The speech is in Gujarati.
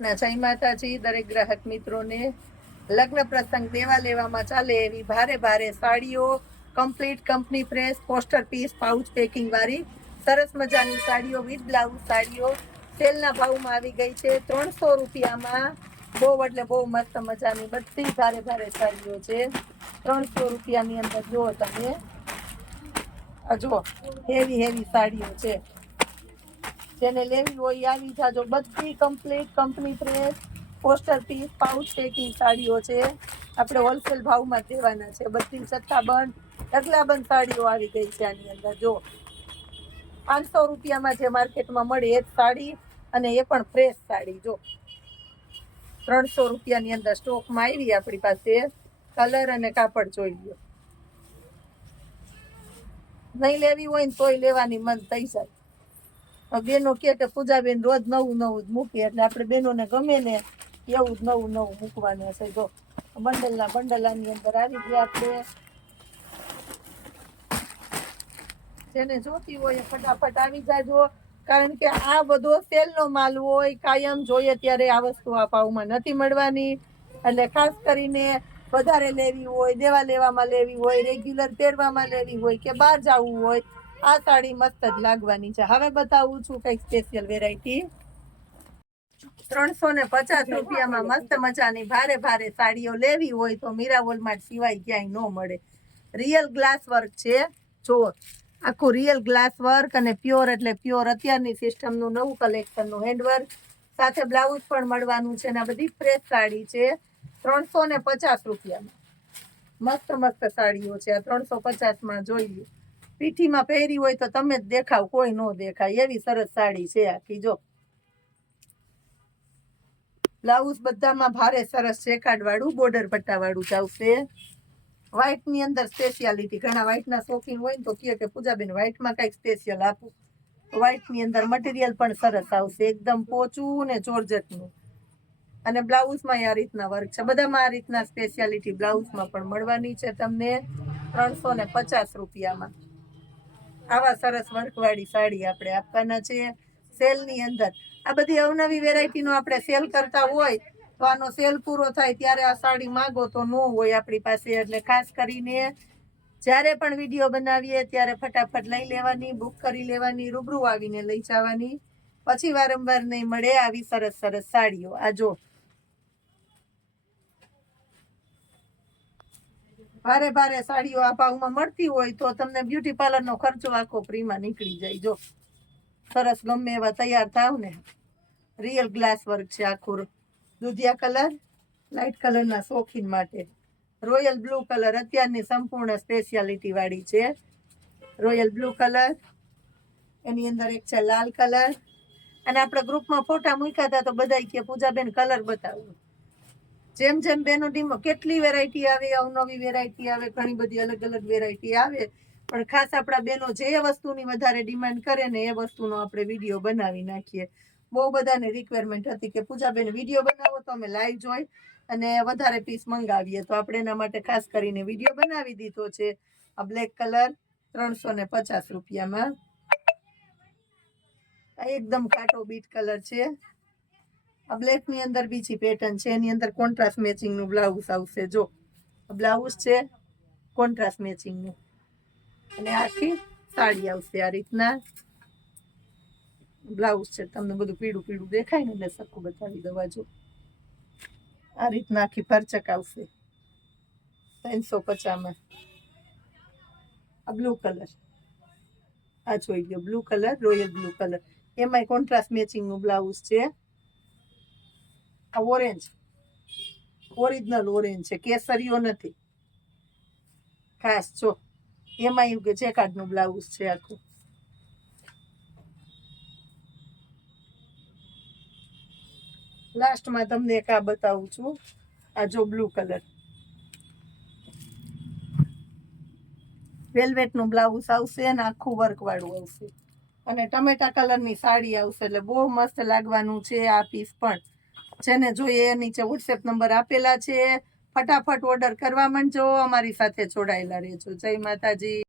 જય માતાજી, દરેક ગ્રાહક મિત્રોને લગ્ન પ્રસંગ દેવા લેવામાં ચાલે એવી ભારે ભારે સાડીઓ complete company press poster piece pouch packing વાળી સરસ મજાની સાડીઓ વિથ બ્લાઉઝ સાડીઓ સેલના ભાવમાં આવી ગઈ છે. ત્રણસો રૂપિયામાં બહુ એટલે બહુ મસ્ત મજાની બધી ભારે ભારે સાડીઓ છે. ત્રણસો રૂપિયાની અંદર જુઓ તમે. જુઓ હેવી હેવી સાડીઓ છે. જેને લેવી હોય આવી જાજો. બધી complete company press poster piece pouch packing સાડીઓ છે. આપણે હોલસેલ ભાવમાં દેવાના છે. બધી સત્તાબંધ ઢગલાબંધ સાડીઓ આવી ગઈ છે આની અંદર. જો પાંચસો રૂપિયામાં જે માર્કેટમાં મળે એ જ સાડી અને એ પણ ફ્રેશ સાડી. જો ત્રણસો રૂપિયાની અંદર સ્ટોકમાં આવી આપણી પાસે કલર અને કાપડ જોઈ લો નહીં લેવી હોય ને તોય લેવાની મન થઈ જાય. બેનો કે કે પૂજાબેન રોજ નવું નવું જ મૂકી, એટલે આપણે બેનોને ગમે ને એવું જ નવું નવું મૂકવાનું હશે. જો, બંડલના બંડલાની અંદર આવી ગયા આપણે. જેને જોતી હોય ફટાફટ આવી જાજો કારણ કે આ બધો સેલનો માલ હોય, કાયમ જોઈએ ત્યારે આ વસ્તુ આ ભાવમાં નથી મળવાની. એટલે ખાસ કરીને વધારે લેવી હોય, દેવા લેવામાં લેવી હોય, રેગ્યુલર પહેરવામાં લેવી હોય કે બહાર જવું હોય આ સાડી મસ્ત જ લાગવાની છે. હવે બતાવું છું કંઈક સ્પેશિયલ વેરાયટી ત્રણસો ને પચાસ રૂપિયામાં મસ્ત મજાની ભારે ભારે સાડીઓ લેવી હોય તો મીરા વોલમાર્ટ સિવાય ક્યાંય ન મળે. રિયલ ગ્લાસ વર્ક છે. જો આખું રિયલ ગ્લાસ વર્ક અને પ્યોર એટલે પ્યોર અત્યારની સિસ્ટમનું નવું કલેક્શનનું હેન્ડવર્ક સાથે બ્લાઉઝ પણ મળવાનું છે અને આ બધી ફ્રેશ સાડી છે. ત્રણસો ને પચાસ રૂપિયામાં. મસ્ત મસ્ત સાડીઓ છે આ ત્રણસો પચાસમાં જોઈ લો પીઠીમાં પહેરી હોય તો તમે જ દેખાવ, કોઈ ન દેખાય. એવી સરસ સાડી છે આખી, જો. બ્લાઉઝ બધામાં ભારે સરસ ચેકાડ વાળું બોર્ડર પટ્ટા વાળું જ આવશે. વ્હાઈટની અંદર સ્પેશિયાલિટી ઘણા વ્હાઈટ ના શોખીન હોય ને તો કહે કે, પૂજાબેન વ્હાઈટમાં કંઈક સ્પેશિયલ આપું. વ્હાઈટની અંદર મટીરિયલ પણ સરસ આવશે, એકદમ પોચું ને જોરજટનું અને બ્લાઉઝમાં આ રીતના વર્ક છે. બધામાં આ રીતના સ્પેશિયાલિટી બ્લાઉઝમાં પણ મળવાની છે તમને ત્રણસો ને પચાસ રૂપિયામાં. આવા સરસ વર્કવાળી સાડી આપણે આપવાના છે સેલની અંદર. આ બધી અવનવી વેરાયટીનો આપણે સેલ કરતા હોય તો આનો સેલ પૂરો થાય ત્યારે આ સાડી માગો તો ન હોય આપણી પાસે. એટલે ખાસ કરીને જ્યારે પણ વીડિયો બનાવીએ ત્યારે ફટાફટ લઈ લેવાની બુક કરી લેવાની, રૂબરૂ આવીને લઈ જવાની. પછી વારંવાર નહીં મળે આવી સરસ સરસ સાડીઓ. આ જો ભારે ભારે સાડીઓ આ ભાવમાં મળતી હોય તો તમને બ્યુટી પાર્લરનો ખર્ચો આખો ફ્રીમાં નીકળી જાય. જો સરસ ગમે એવા તૈયાર થાવ ને. રિયલ ગ્લાસ વર્ક છે આખું દુધિયા કલર લાઇટ કલરના શોખીન માટે. રોયલ બ્લુ કલર અત્યારની સંપૂર્ણ સ્પેશિયાલિટી વાળી છે. રોયલ બ્લુ કલર એની અંદર એક છે લાલ કલર અને આપણે ગ્રુપમાં ફોટા મૂક્યા હતા તો બધા કે પૂજાબેન કલર બતાવો. જેમ જેમ બેનો ડીમો કેટલી વેરાયટી આવે, અવનવી વેરાયટી આવે, ઘણી બધી અલગ અલગ વેરાયટી આવે. પણ ખાસ આપણા બેનો જે વસ્તુની વધારે ડિમાન્ડ કરે ને એ વસ્તુનો આપણે વીડિયો બનાવી નાખીએ. બહુ બધાને રિક્વાયરમેન્ટ હતી કે, પૂજાબેન વીડિયો બનાવો તો અમે લાઈવ જોઈ અને વધારે પીસ મંગાવીએ. તો આપણે એના માટે ખાસ કરીને વીડિયો બનાવી દીધો છે. આ બ્લેક કલર ત્રણસો ને પચાસ રૂપિયામાં. આ એકદમ કાટો બીટ કલર છે. આ બ્લેકની અંદર બીજી પેટર્ન છે. એની અંદર કોન્ટ્રાસ્ટ મેચિંગનું બ્લાઉઝ આવશે. જો બ્લાઉઝ છે કોન્ટ્રાસ્ટ મેચિંગનું અને આખી સાડી આવશે આ રીતના. બ્લાઉઝ છે. તમને બધું પીળું પીળું દેખાય ને એટલે સરખું બતાવી દવા જો. આ રીતના આખી ફરચક આવશે. ત્રણસો પચામાં આ બ્લુ કલર આ જોઈ લો blue colour royal blue colour એમાંય કોન્ટ્રાસ્ટ મેચિંગનું બ્લાઉઝ છે. આ ઓરેન્જ. ઓરિજિનલ ઓરેન્જ છે કેસરીઓ નથી. ખાસ જો, એમાં એવું કે જેકાર્ડનું બ્લાઉઝ છે આખું. લાસ્ટમાં તમને એક આ બતાવું છું, આ જો બ્લુ કલર. વેલ્વેટનું બ્લાઉઝ આવશે અને આખું વર્ક વાળું આવશે. અને ટમેટા કલરની સાડી આવશે, એટલે બહુ મસ્ત લાગવાનું છે આ પીસ પણ. જેને જોઈએ નીચે વોટ્સએપ નંબર આપેલા છે, ફટાફટ ઓર્ડર કરવા માંડજો, અમારી સાથે જોડાયેલા રહેજો. જય માતાજી.